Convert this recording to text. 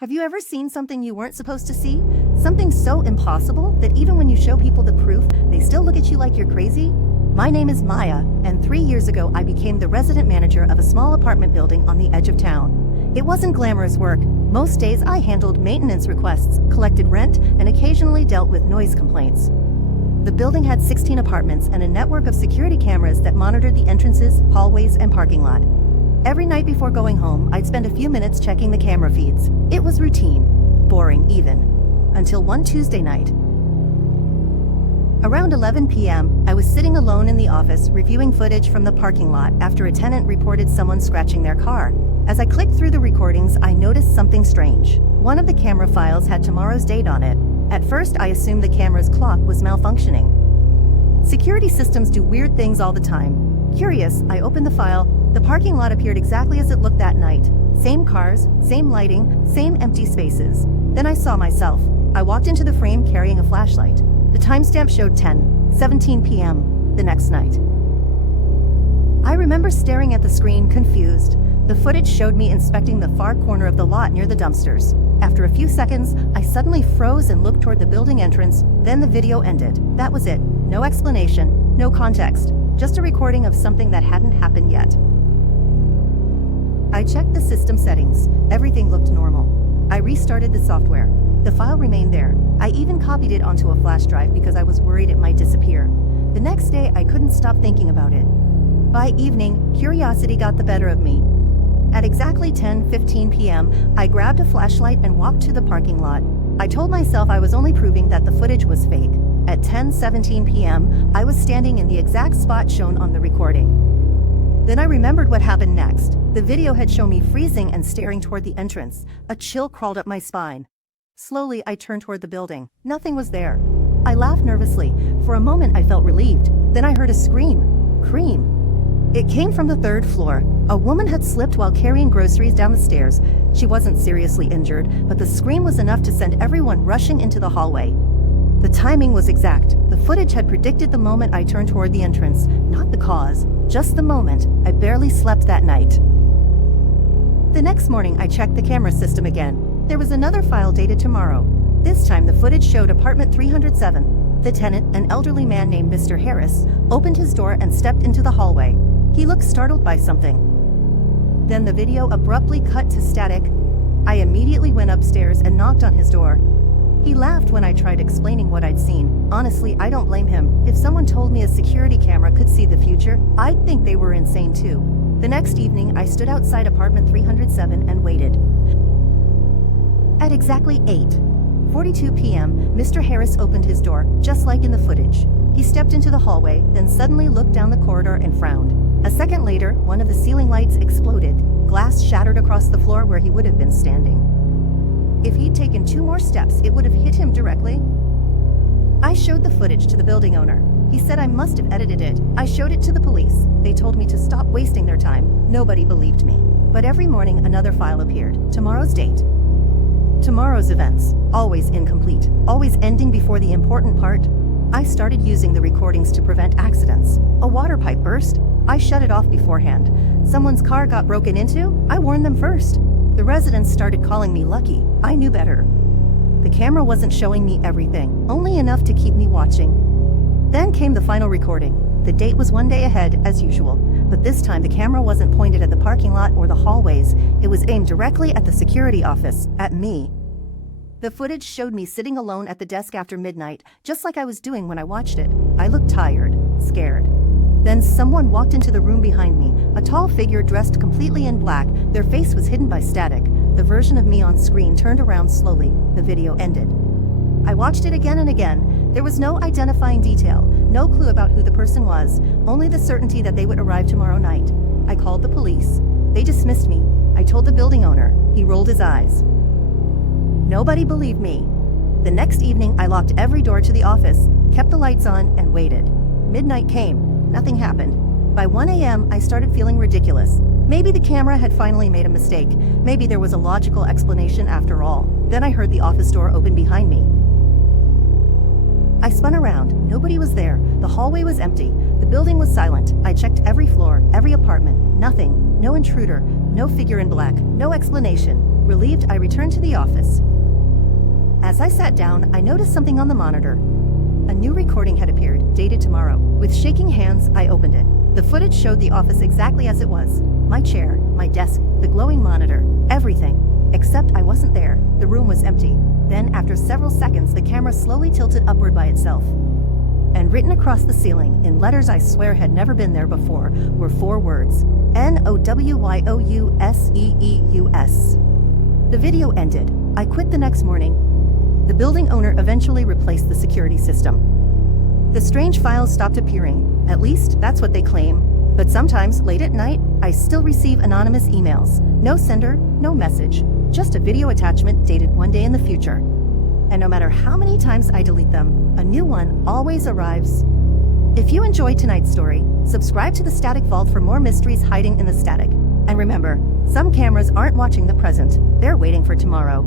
Have you ever seen something you weren't supposed to see? Something so impossible that even when you show people the proof, they still look at you like you're crazy? My name is Maya, and 3 years ago I became the resident manager of a small apartment building on the edge of town. It wasn't glamorous work. Most days I handled maintenance requests, collected rent, and occasionally dealt with noise complaints. The building had 16 apartments and a network of security cameras that monitored the entrances, hallways, and parking lot. Every night before going home, I'd spend a few minutes checking the camera feeds. It was routine, boring even, until one Tuesday night. Around 11 p.m., I was sitting alone in the office reviewing footage from the parking lot after a tenant reported someone scratching their car. As I clicked through the recordings, I noticed something strange. One of the camera files had tomorrow's date on it. At first, I assumed the camera's clock was malfunctioning. Security systems do weird things all the time. Curious, I opened the file. The parking lot appeared exactly as it looked that night. Same cars, same lighting, same empty spaces. Then I saw myself. I walked into the frame carrying a flashlight. The timestamp showed 10:17 p.m. the next night. I remember staring at the screen, confused. The footage showed me inspecting the far corner of the lot near the dumpsters. After a few seconds, I suddenly froze and looked toward the building entrance. Then the video ended. That was it. No explanation, no context, just a recording of something that hadn't happened yet. I checked the system settings. Everything looked normal. I restarted the software. The file remained there. I even copied it onto a flash drive because I was worried it might disappear. The next day, I couldn't stop thinking about it. By evening, curiosity got the better of me. At exactly 10:15 p.m., I grabbed a flashlight and walked to the parking lot. I told myself I was only proving that the footage was fake. At 10:17 p.m., I was standing in the exact spot shown on the recording. Then I remembered what happened next. The video had shown me freezing and staring toward the entrance. A chill crawled up my spine. Slowly, I turned toward the building. Nothing was there. I laughed nervously. For a moment, I felt relieved. Then I heard a scream. Cream. It came from the third floor. A woman had slipped while carrying groceries down the stairs. She wasn't seriously injured, but the scream was enough to send everyone rushing into the hallway. The timing was exact. The footage had predicted the moment I turned toward the entrance, not the cause, just the moment. I barely slept that night. The next morning, I checked the camera system again. There was another file dated tomorrow. This time, the footage showed apartment 307. The tenant, an elderly man named Mr. Harris, opened his door and stepped into the hallway. He looked startled by something. Then the video abruptly cut to static. I immediately went upstairs and knocked on his door. He laughed when I tried explaining what I'd seen. Honestly, I don't blame him. If someone told me a security camera could see the future, I'd think they were insane too. The next evening, I stood outside apartment 307 and waited. At exactly 8:42 p.m., Mr. Harris opened his door, just like in the footage. He stepped into the hallway, then suddenly looked down the corridor and frowned. A second later, one of the ceiling lights exploded. Glass shattered across the floor where he would have been standing. If he'd taken 2 more steps, it would have hit him directly. I showed the footage to the building owner. He said I must have edited it. I showed it to the police. They told me to stop wasting their time. Nobody believed me. But every morning, another file appeared. Tomorrow's date. Tomorrow's events. Always incomplete. Always ending before the important part. I started using the recordings to prevent accidents. A water pipe burst. I shut it off beforehand. Someone's car got broken into. I warned them first. The residents started calling me lucky. I knew better. The camera wasn't showing me everything, only enough to keep me watching. Then came the final recording. The date was 1 day ahead, as usual, but this time the camera wasn't pointed at the parking lot or the hallways. It was aimed directly at the security office, at me. The footage showed me sitting alone at the desk after midnight, just like I was doing when I watched it. I looked tired, scared. Then someone walked into the room behind me, a tall figure dressed completely in black. Their face was hidden by static. The version of me on screen turned around slowly. The video ended. I watched it again and again. There was no identifying detail, no clue about who the person was, only the certainty that they would arrive tomorrow night. I called the police. They dismissed me. I told the building owner. He rolled his eyes. Nobody believed me. The next evening, I locked every door to the office, kept the lights on, and waited. Midnight came. Nothing happened. By 1 a.m., I started feeling ridiculous. Maybe the camera had finally made a mistake. Maybe there was a logical explanation after all. Then I heard the office door open behind me. I spun around. Nobody was there. The hallway was empty. The building was silent. I checked every floor, every apartment. Nothing. No intruder. No figure in black. No explanation. Relieved, I returned to the office. As I sat down, I noticed something on the monitor. A new recording had appeared, dated tomorrow. With shaking hands, I opened it. The footage showed the office exactly as it was. My chair, my desk, the glowing monitor, everything. Except I wasn't there. The room was empty. Then, after several seconds, the camera slowly tilted upward by itself. And written across the ceiling, in letters I swear had never been there before, were 4 words. NOWYOUSEEUS. The video ended. I quit the next morning. The building owner eventually replaced the security system. The strange files stopped appearing. At least, that's what they claim. But sometimes, late at night, I still receive anonymous emails. No sender, no message. Just a video attachment dated one day in the future. And no matter how many times I delete them, a new one always arrives. If you enjoyed tonight's story, subscribe to the Static Vault for more mysteries hiding in the static. And remember, some cameras aren't watching the present, they're waiting for tomorrow.